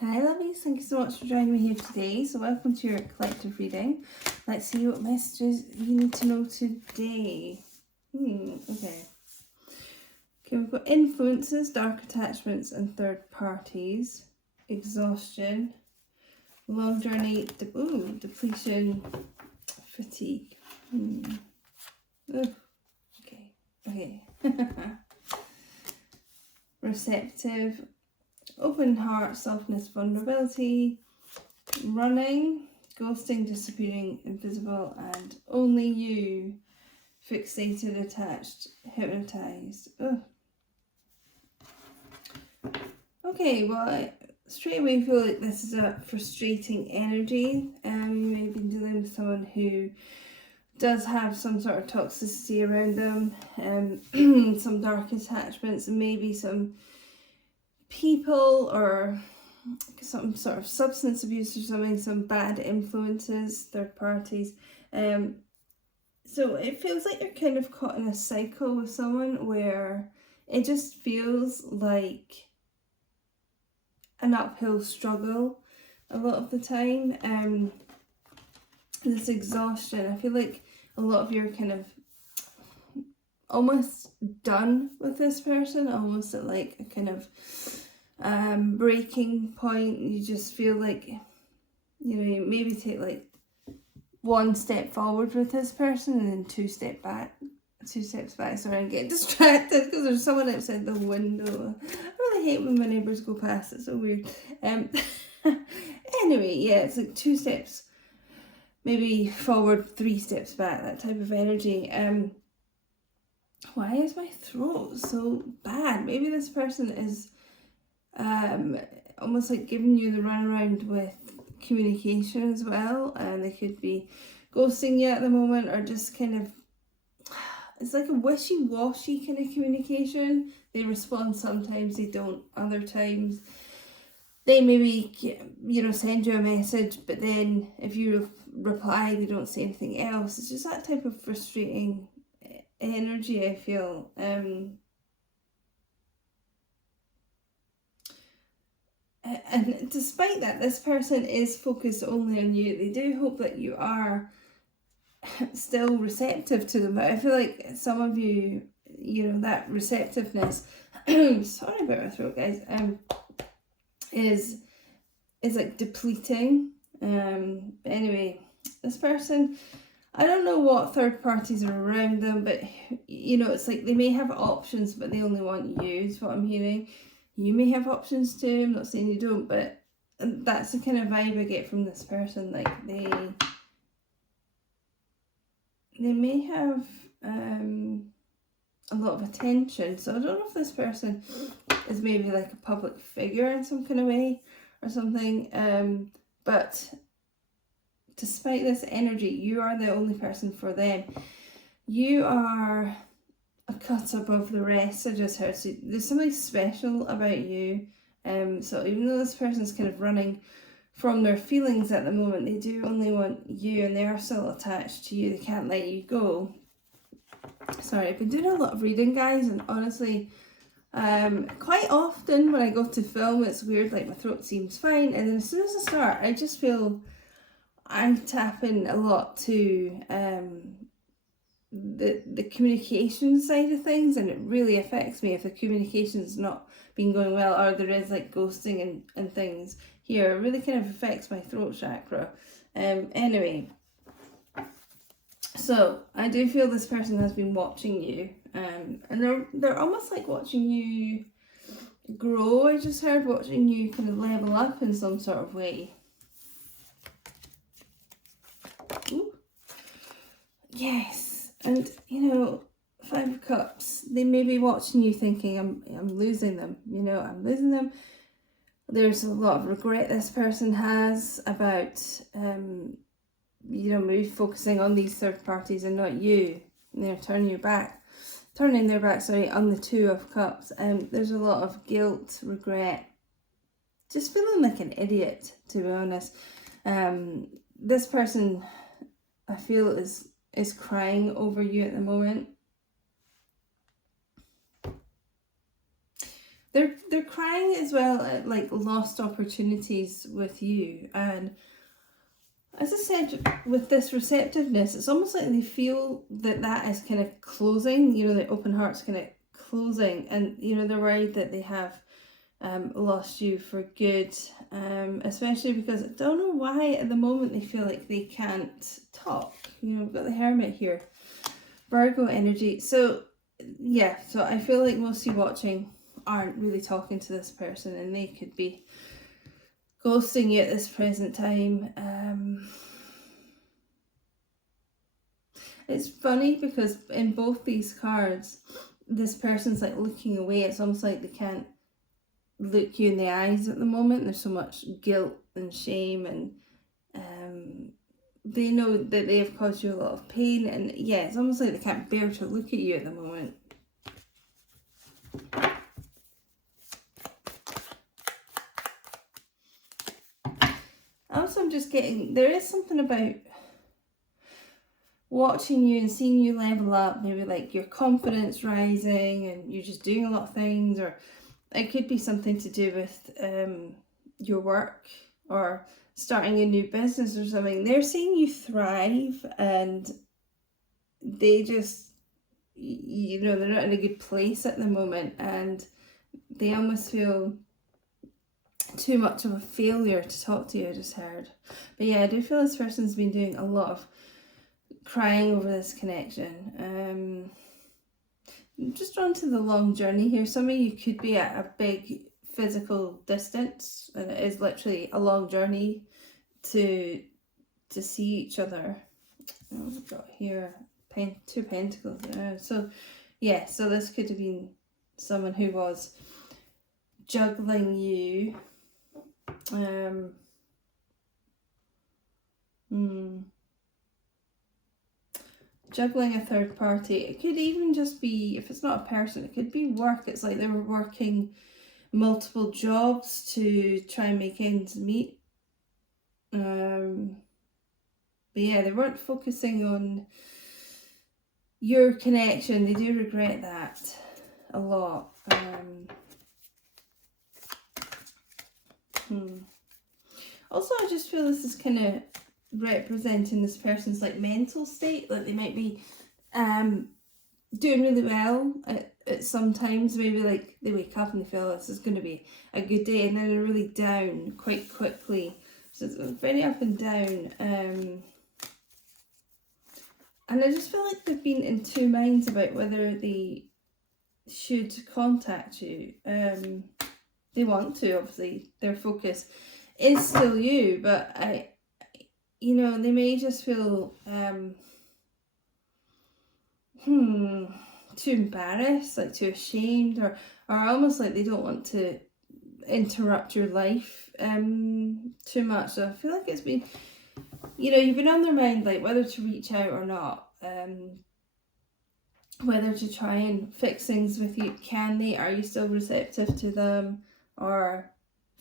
Hi lovies, thank you so much for joining me here today. So welcome to your collective reading. Let's see what messages you need to know today. Okay, we've got influences, dark attachments and third parties, exhaustion, long journey, depletion, fatigue. Okay. Receptive, open heart, softness, vulnerability, running, ghosting, disappearing, invisible, and only you, fixated, attached, hypnotized. Okay, well, I straight away feel like this is a frustrating energy. You may have been dealing with someone who does have some sort of toxicity around them, some dark attachments, and maybe some people or some sort of substance abuse or something, some bad influences, third parties. So it feels like you're kind of caught in a cycle with someone where it just feels like an uphill struggle a lot of the time. This exhaustion, I feel like a lot of you are kind of almost done with this person, almost at like a kind of breaking point. You just feel like, you know, you maybe take like one step forward with this person and then two steps back. Sorry, I'm getting distracted because there's someone outside the window. I really hate when my neighbours go past, it's so weird. Anyway, yeah, it's like two steps maybe forward, three steps back, that type of energy. Why is my throat so bad? Maybe this person is almost like giving you the runaround with communication as well, and they could be ghosting you at the moment, or just kind of, it's like a wishy-washy kind of communication. They respond sometimes, they don't other times. They maybe, you know, send you a message, but then if you reply, they don't say anything else. It's just that type of frustrating energy, I feel. And despite that, this person is focused only on you. They do hope that you are still receptive to them, but I feel like some of you, you know, that receptiveness sorry about my throat, guys, is like depleting. Anyway, this person, I don't know what third parties are around them, but you know, it's like they may have options, but they only want you, is what I'm hearing. You may have options too, I'm not saying you don't, but that's the kind of vibe I get from this person. Like they may have a lot of attention, so I don't know if this person is maybe like a public figure in some kind of way or something, but despite this energy, you are the only person for them. You are a cut above the rest, I just heard. So there's something special about you. So even though this person's kind of running from their feelings at the moment, they do only want you, and they are still attached to you. They can't let you go. Sorry, I've been doing a lot of reading, guys, and honestly, quite often when I go to film, it's weird, like my throat seems fine, and then as soon as I start, I just feel I'm tapping a lot to the communication side of things, and it really affects me if the communication's not been going well, or there is like ghosting and things here. It really kind of affects my throat chakra. Anyway, so I do feel this person has been watching you, and they're almost like watching you grow. I just heard watching you kind of level up in some sort of way. Ooh. Yes, and you know, 5 of Cups, they may be watching you thinking, I'm losing them, you know, I'm losing them. There's a lot of regret this person has about, you know, maybe focusing on these third parties and not you. And they're turning their back, on the 2 of Cups. There's a lot of guilt, regret, just feeling like an idiot, to be honest. This person, I feel, is crying over you at the moment. They're crying as well at like lost opportunities with you. And as I said, with this receptiveness, it's almost like they feel that that is kind of closing, you know, the open heart's kind of closing, and, you know, they're worried that they have lost you for good, especially because I don't know why at the moment they feel like they can't talk. You know, we've got the Hermit here, Virgo energy. So yeah, so I feel like most of you watching aren't really talking to this person, and they could be ghosting you at this present time. It's funny because in both these cards, this person's like looking away. It's almost like they can't look you in the eyes at the moment. There's so much guilt and shame, and they know that they have caused you a lot of pain, and yeah, it's almost like they can't bear to look at you at the moment. Also, I'm just getting, there is something about watching you and seeing you level up, maybe like your confidence rising and you're just doing a lot of things, or it could be something to do with your work or starting a new business or something. They're seeing you thrive, and they just, you know, they're not in a good place at the moment, and they almost feel too much of a failure to talk to you, I just heard. But yeah, I do feel this person's been doing a lot of crying over this connection. Just drawn to the long journey here. Some of you could be at a big physical distance, and it is literally a long journey to see each other. Oh, we've got here two pentacles. So yeah, so this could have been someone who was juggling you. Juggling a third party. It could even just be, if it's not a person, it could be work. It's like they were working multiple jobs to try and make ends meet. But yeah, they weren't focusing on your connection. They do regret that a lot. Also, I just feel this is kind of representing this person's like mental state. Like they might be doing really well at some times. Maybe like they wake up and they feel this is going to be a good day, and then they're really down quite quickly. So it's very up and down. And I just feel like they've been in two minds about whether they should contact you. They want to, obviously. Their focus is still you, but you know, they may just feel too embarrassed, like too ashamed, or almost like they don't want to interrupt your life too much. So I feel like it's been, you know, you've been on their mind, like whether to reach out or not, whether to try and fix things with you. Can they? Are you still receptive to them? Or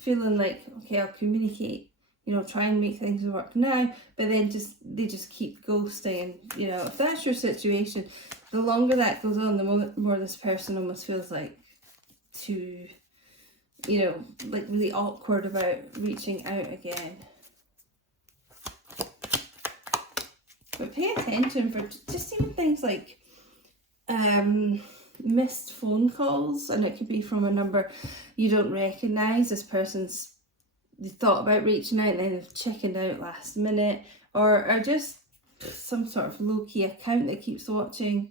feeling like, okay, I'll communicate, you know, try and make things work now, but then they just keep ghosting. And, you know, if that's your situation, the longer that goes on, the more this person almost feels like too, you know, like really awkward about reaching out again. But pay attention for just even things like missed phone calls, and it could be from a number you don't recognise. This person's thought about reaching out and then they've chickened out last minute, or just some sort of low-key account that keeps watching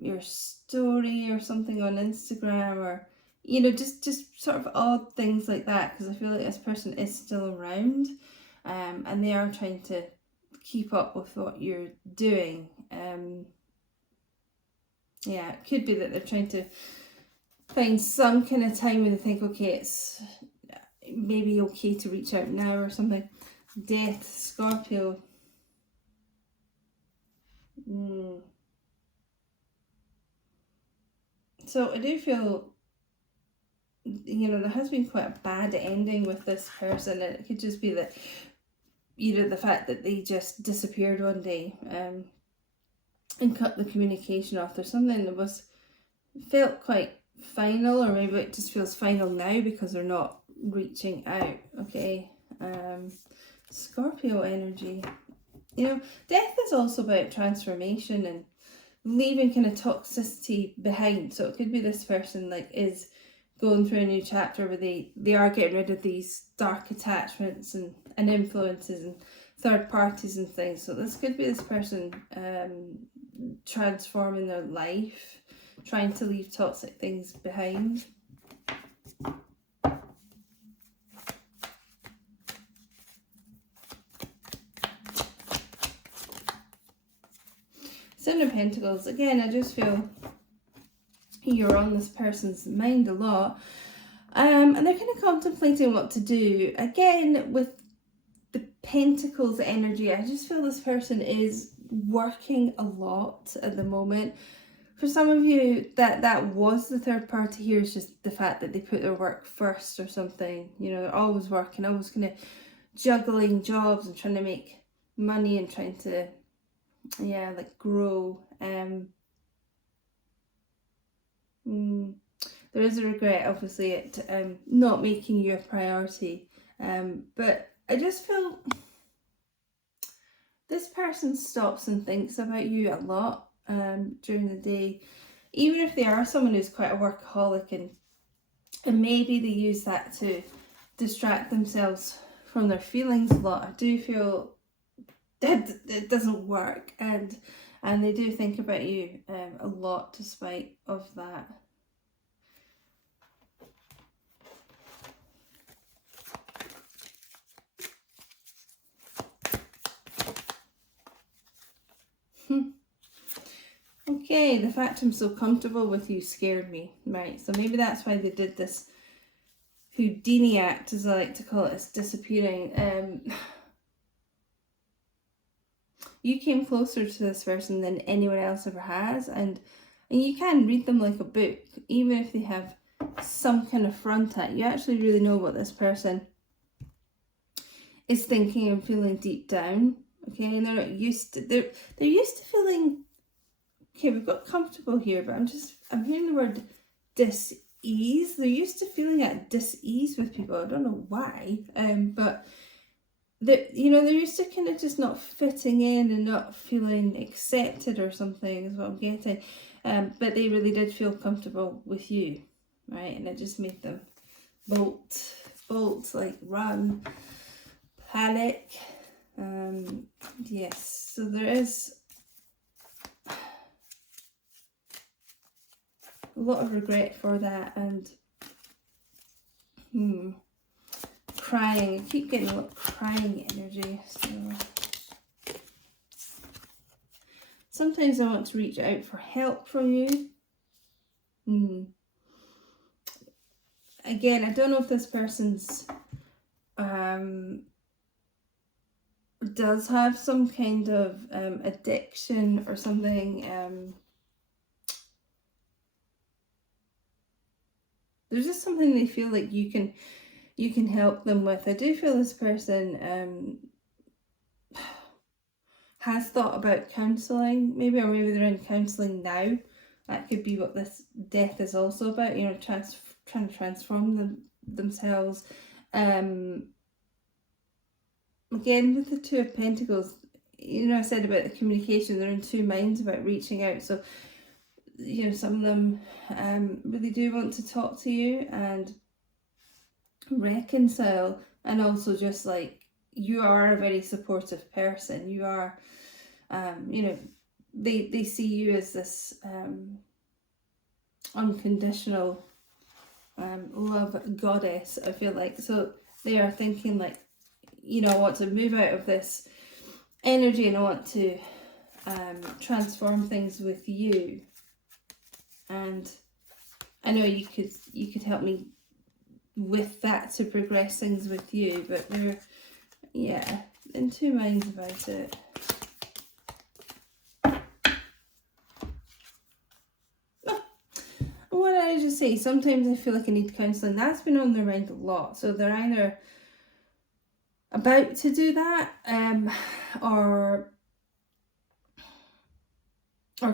your story or something on Instagram, or, you know, just sort of odd things like that, because I feel like this person is still around, and they are trying to keep up with what you're doing. Yeah, it could be that they're trying to find some kind of time when they think, okay, it's maybe okay to reach out now or something. Death, Scorpio. So I do feel, you know, there has been quite a bad ending with this person, and it could just be that, you know, the fact that they just disappeared one day and cut the communication off. There's something that felt quite final, or maybe it just feels final now because they're not reaching out. Okay, Scorpio energy. You know, death is also about transformation and leaving kind of toxicity behind. So it could be this person like is going through a new chapter where they are getting rid of these dark attachments and influences and third parties and things. So this could be this person transforming their life, trying to leave toxic things behind. Seven of Pentacles. Again, I just feel you're on this person's mind a lot. And they're kind of contemplating what to do. Again, with the Pentacles energy, I just feel this person is working a lot at the moment. For some of you, that was the third party here, is just the fact that they put their work first or something. You know, they're always working, always kind of juggling jobs and trying to make money and trying to, yeah, like grow. There is a regret, obviously, at not making you a priority. But I just feel this person stops and thinks about you a lot during the day. Even if they are someone who's quite a workaholic, and maybe they use that to distract themselves from their feelings a lot. I do feel that it doesn't work, and they do think about you a lot despite of that. Okay, the fact I'm so comfortable with you scared me, right? So maybe that's why they did this Houdini act, as I like to call it, as disappearing. You came closer to this person than anyone else ever has, and you can read them like a book, even if they have some kind of front at. You actually really know what this person is thinking and feeling deep down. Okay, and they're not used to they're used to feeling. Okay, we've got comfortable here, but I'm hearing the word dis-ease. They're used to feeling at dis-ease with people. I don't know why, but they're used to kind of just not fitting in and not feeling accepted or something, is what I'm getting. But they really did feel comfortable with you, right? And it just made them bolt, like run, panic. Yes, so there is a lot of regret for that, and crying. I keep getting a lot of crying energy. So sometimes I want to reach out for help from you. Again, I don't know if this person's does have some kind of addiction or something. There's just something they feel like you can help them with. I do feel this person has thought about counselling, maybe, or maybe they're in counselling now. That could be what this death is also about, you know, trying to transform themselves. Again, with the Two of Pentacles, you know, I said about the communication, they're in two minds about reaching out. So, you know, some of them really do want to talk to you and reconcile, and also just like, you are a very supportive person. You are, you know, they see you as this unconditional love goddess, I feel like. So they are thinking like, you know, I want to move out of this energy and I want to transform things with you. And I know you could help me with that, to progress things with you, but they're, yeah, in two minds about it. What did I just say? Sometimes I feel like I need counselling. That's been on their mind a lot. So they're either about to do that, or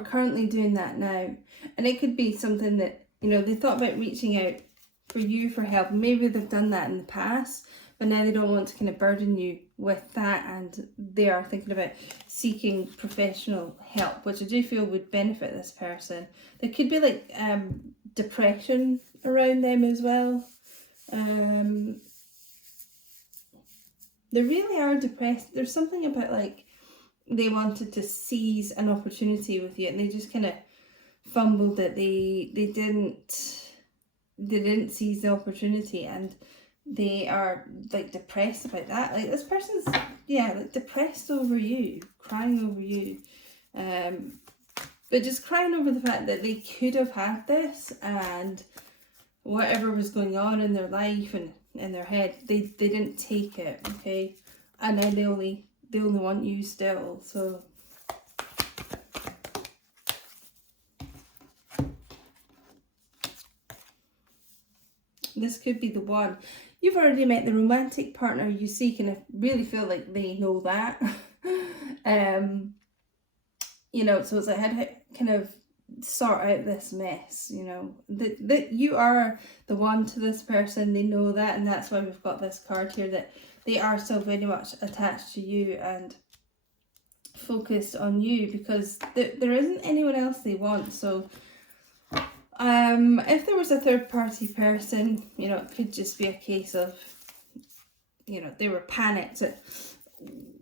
currently doing that now. And it could be something that You know, they thought about reaching out for you for help. Maybe they've done that in the past, but now they don't want to kind of burden you with that, and they are thinking about seeking professional help, which I do feel would benefit this person. There could be like depression around them as well. They really are depressed. There's something about like they wanted to seize an opportunity with you, and they just kind of fumbled it. They didn't seize the opportunity, and they are like depressed about that. Like this person's like depressed over you, crying over you, but just crying over the fact that they could have had this, and whatever was going on in their life and in their head, they didn't take it, okay? And now they only want you still. So this could be the one. You've already met the romantic partner you seek, and I really feel like they know that. You know, so it's like how to kind of sort out this mess, you know, that you are the one to this person. They know that, and that's why we've got this card here, that they are still very much attached to you and focused on you, because there isn't anyone else they want. So if there was a third party person, you know, it could just be a case of, you know, they were panicked at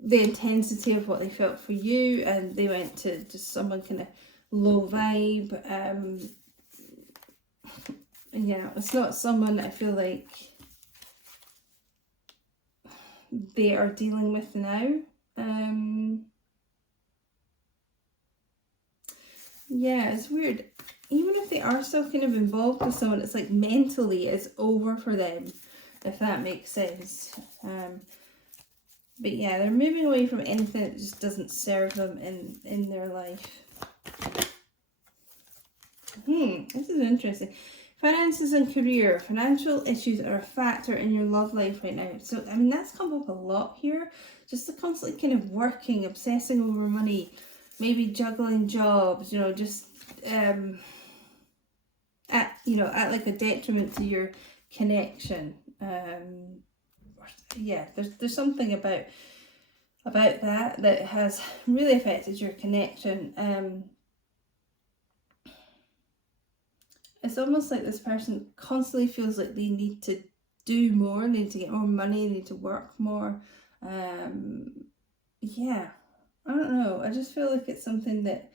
the intensity of what they felt for you, and they went to just someone kind of low vibe. Yeah, it's not someone I feel like they are dealing with now. Yeah, it's weird. Even if they are still kind of involved with someone, it's like mentally it's over for them, if that makes sense. But yeah, they're moving away from anything that just doesn't serve them in their life. This is interesting. Finances and career. Financial issues are a factor in your love life right now. So, I mean, that's come up a lot here. Just the constantly kind of working, obsessing over money, maybe juggling jobs, you know, just at like a detriment to your connection. Yeah, there's something about that has really affected your connection. It's almost like this person constantly feels like they need to do more, they need to get more money, they need to work more. Yeah, I don't know. I just feel like it's something that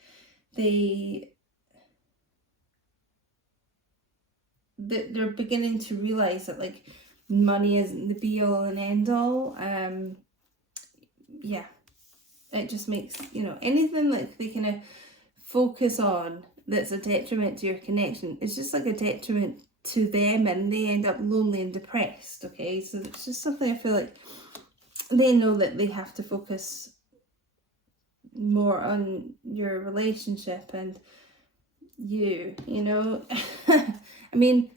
they're beginning to realize that like money isn't the be all and end all. Yeah, it just makes, you know, anything like they kind of focus on that's a detriment to your connection, it's just like a detriment to them, and they end up lonely and depressed. Okay, so it's just something I feel like they know that they have to focus more on your relationship and you know. I mean,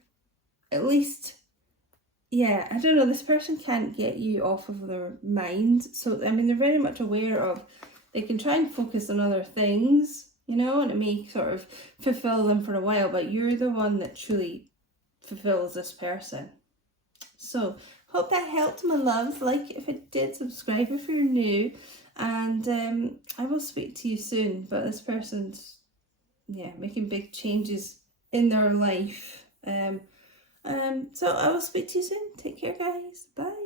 at least, yeah, I don't know, this person can't get you off of their mind. So, I mean, they're very much aware of, they can try and focus on other things, you know, and it may sort of fulfill them for a while, but you're the one that truly fulfills this person. So, hope that helped, my love. Like if it did, subscribe if you're new, and I will speak to you soon. But this person's, yeah, making big changes in their life. So I will speak to you soon. Take care, guys. Bye.